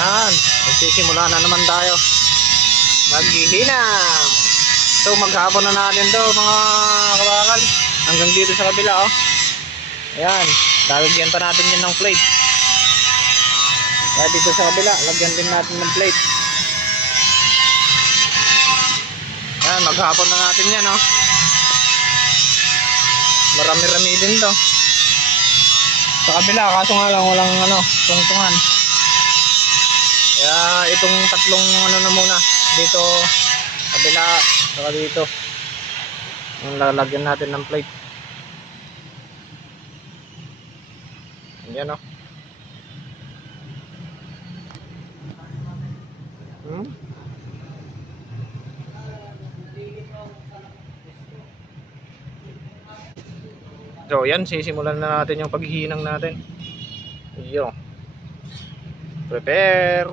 Yan, magsisimula na naman tayo. Maghihinang. So maghapon na natin to mga kabakal. Hanggang dito sa kabila oh. Ayan, lalagyan pa natin yan ng plate. Kaya dito sa kabila, lagyan din natin ng plate. Ayan, maghapon na natin yan oh. Marami-rami din to. Sa kabila, kaso nga lang walang tungtungan. Kaya itong tatlong na muna. Dito, kabila, saka dito. Yung lalagyan natin ng plate. Ayan o. So yan, sisimulan na natin yung paghihinang natin. Yo. Prepare.